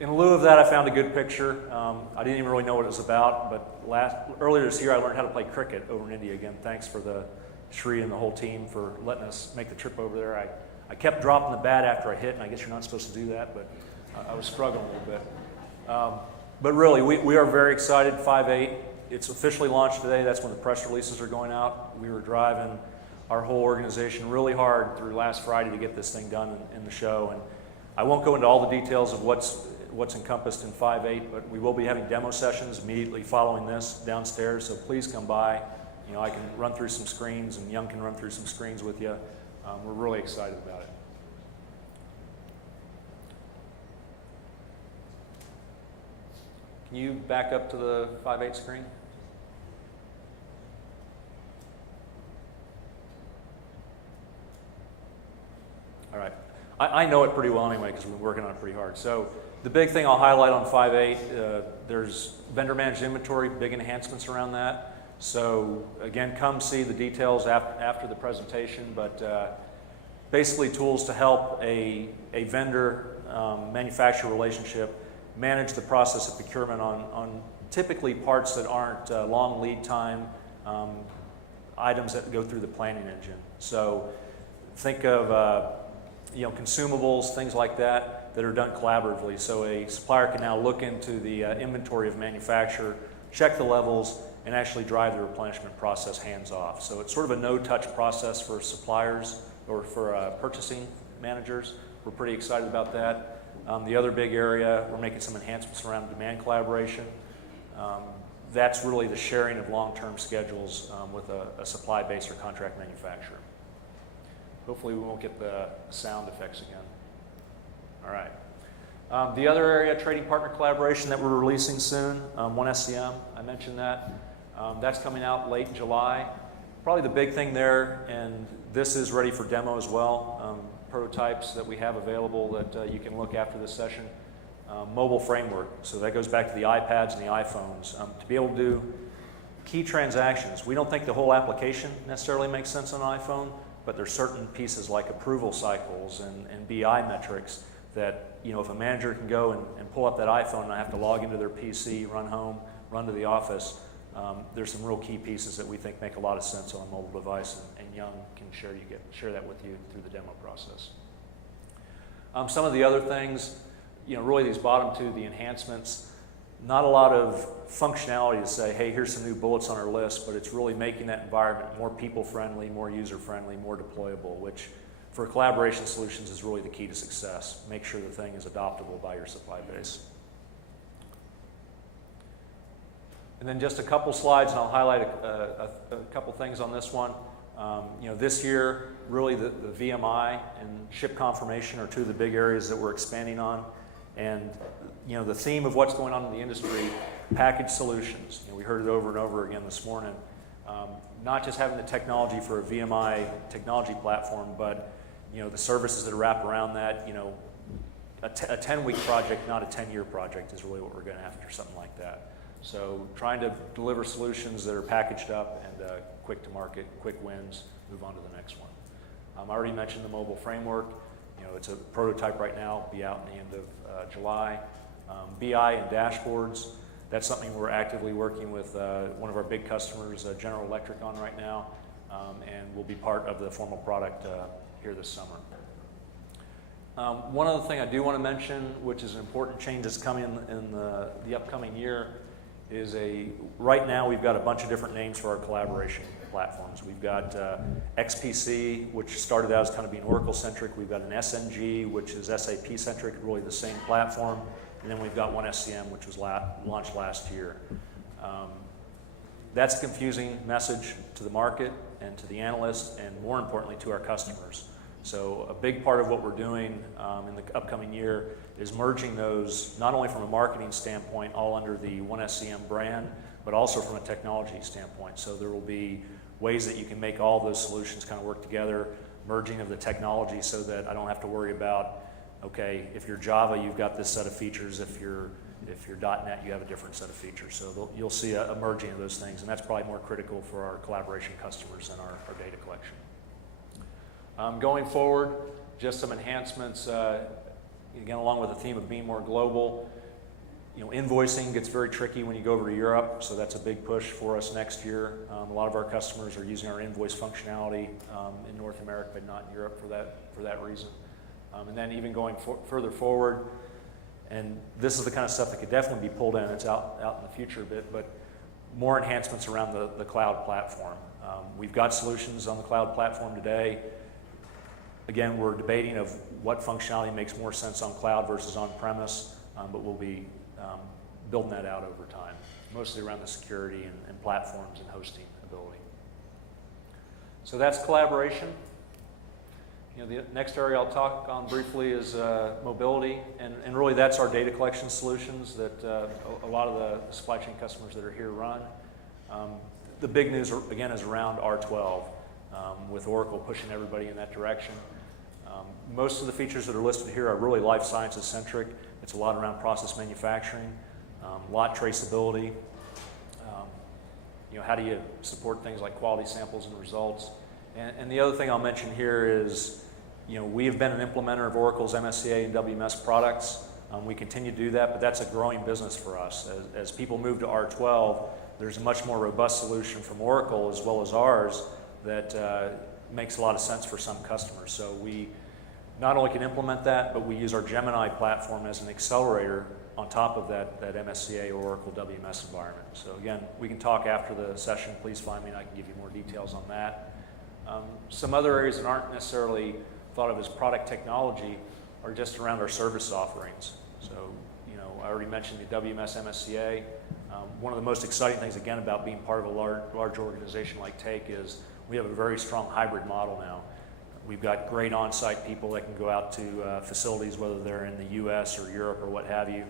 In lieu of that, I found a good picture. I didn't even really know what it was about, but earlier this year I learned how to play cricket over in India. Again, thanks for Shri and the whole team for letting us make the trip over there. I kept dropping the bat after I hit, and I guess you're not supposed to do that, but I was struggling a little bit. But really, we are very excited, 5.8. It's officially launched today. That's when the press releases are going out. We were driving our whole organization really hard through last Friday to get this thing done in the show. And I won't go into all the details of what's encompassed in 5.8, but we will be having demo sessions immediately following this downstairs, so please come by. You know, I can run through some screens, and Young can run through some screens with you. We're really excited about it. Can you back up to the 5.8 screen? All right. I know it pretty well anyway because we've been working on it pretty hard. So the big thing I'll highlight on 5.8, there's vendor managed inventory, big enhancements around that. So again, come see the details after the presentation, but basically tools to help a vendor manufacturer relationship manage the process of procurement on typically parts that aren't long lead time items that go through the planning engine. So think of consumables, things like that are done collaboratively. So a supplier can now look into the inventory of manufacturer, check the levels, and actually drive the replenishment process hands-off. So it's sort of a no-touch process for suppliers or for purchasing managers. We're pretty excited about that. The other big area, we're making some enhancements around demand collaboration. That's really the sharing of long-term schedules with a supply base or contract manufacturer. Hopefully we won't get the sound effects again. All right. The other area, trading partner collaboration that we're releasing soon, OneSCM, I mentioned that. That's coming out late July. Probably the big thing there, and this is ready for demo as well, prototypes that we have available that you can look after this session. Mobile framework, so that goes back to the iPads and the iPhones. To be able to do key transactions, we don't think the whole application necessarily makes sense on an iPhone, but there's certain pieces like approval cycles and BI metrics that, if a manager can go and pull up that iPhone and not have to log into their PC, run home, run to the office, there's some real key pieces that we think make a lot of sense on a mobile device, and Young can share that with you through the demo process. Some of the other things, really these bottom two, the enhancements, not a lot of functionality to say, hey, here's some new bullets on our list, but it's really making that environment more people-friendly, more user-friendly, more deployable, which for collaboration solutions is really the key to success. Make sure the thing is adoptable by your supply base. And then just a couple slides, and I'll highlight a couple things on this one. This year, really the VMI and ship confirmation are two of the big areas that we're expanding on. And the theme of what's going on in the industry, packaged solutions. We heard it over and over again this morning. Not just having the technology for a VMI technology platform, but the services that wrap around that. A 10-week project, not a 10-year project, is really what we're going after, something like that. So trying to deliver solutions that are packaged up and quick to market, quick wins, move on to the next one. I already mentioned the mobile framework. It's a prototype right now, be out in the end of July. BI and dashboards, that's something we're actively working with one of our big customers, General Electric, on right now, and will be part of the formal product here this summer. One other thing I do want to mention, which is an important change that's coming in the upcoming year, is right now we've got a bunch of different names for our collaboration platforms. We've got XPC, which started out as kind of being Oracle-centric. We've got an SNG, which is SAP-centric, really the same platform. And then we've got OneSCM, which was launched last year. That's a confusing message to the market and to the analysts, and more importantly, to our customers. So a big part of what we're doing in the upcoming year is merging those, not only from a marketing standpoint, all under the OneSCM brand, but also from a technology standpoint. So there will be ways that you can make all those solutions kind of work together, merging of the technology so that I don't have to worry about, okay, if you're Java, you've got this set of features. If you're .NET, you have a different set of features. So you'll see a merging of those things, and that's probably more critical for our collaboration customers than our data collection. Going forward, just some enhancements. again, along with the theme of being more global, invoicing gets very tricky when you go over to Europe, so that's a big push for us next year. A lot of our customers are using our invoice functionality in North America, but not in Europe for that reason. And then even going further forward, and this is the kind of stuff that could definitely be pulled in. It's out in the future a bit, but more enhancements around the cloud platform. We've got solutions on the cloud platform today. Again, we're debating of what functionality makes more sense on cloud versus on-premise, but we'll be building that out over time, mostly around the security and platforms and hosting ability. So that's collaboration. The next area I'll talk on briefly is mobility, and really that's our data collection solutions that a lot of the supply chain customers that are here run. The big news, again, is around R12, with Oracle pushing everybody in that direction. Most of the features that are listed here are really life sciences centric. It's a lot around process manufacturing, lot traceability. How do you support things like quality samples and results? And the other thing I'll mention here is, we have been an implementer of Oracle's MSCA and WMS products. We continue to do that, but that's a growing business for us. As people move to R12, there's a much more robust solution from Oracle as well as ours that makes a lot of sense for some customers. So we not only can implement that, but we use our Gemini platform as an accelerator on top of that MSCA or Oracle WMS environment. So again, we can talk after the session. Please find me and I can give you more details on that. Some other areas that aren't necessarily thought of as product technology are just around our service offerings. So, I already mentioned the WMS MSCA. One of the most exciting things, again, about being part of a large organization like Take is we have a very strong hybrid model now. We've got great on-site people that can go out to facilities, whether they're in the US or Europe or what have you.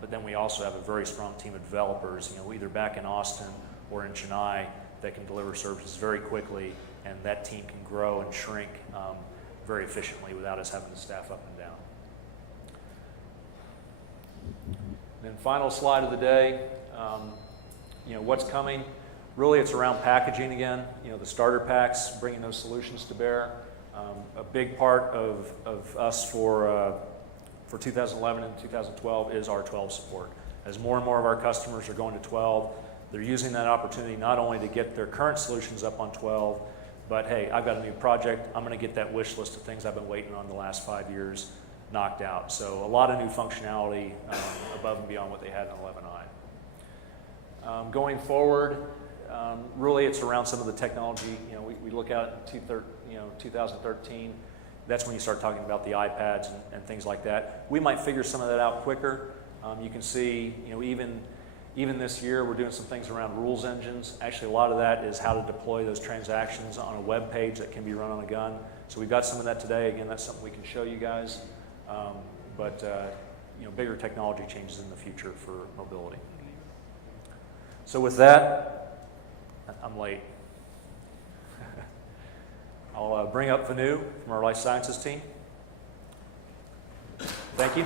But then we also have a very strong team of developers, either back in Austin or in Chennai, that can deliver services very quickly, and that team can grow and shrink very efficiently without us having to staff up and down. Then final slide of the day, what's coming? Really, it's around packaging again. The starter packs, bringing those solutions to bear. A big part of us for 2011 and 2012 is R12 support. As more and more of our customers are going to 12, they're using that opportunity not only to get their current solutions up on 12, but hey, I've got a new project. I'm going to get that wish list of things I've been waiting on the last 5 years knocked out. So a lot of new functionality above and beyond what they had in 11i. Going forward, really it's around some of the technology. We look at 2013. That's when you start talking about the iPads and things like that. We might figure some of that out quicker. You can see, even this year, we're doing some things around rules engines. Actually, a lot of that is how to deploy those transactions on a web page that can be run on a gun. So we've got some of that today. Again, that's something we can show you guys. But bigger technology changes in the future for mobility. So with that, I'm late. I'll bring up Venu from our life sciences team. Thank you.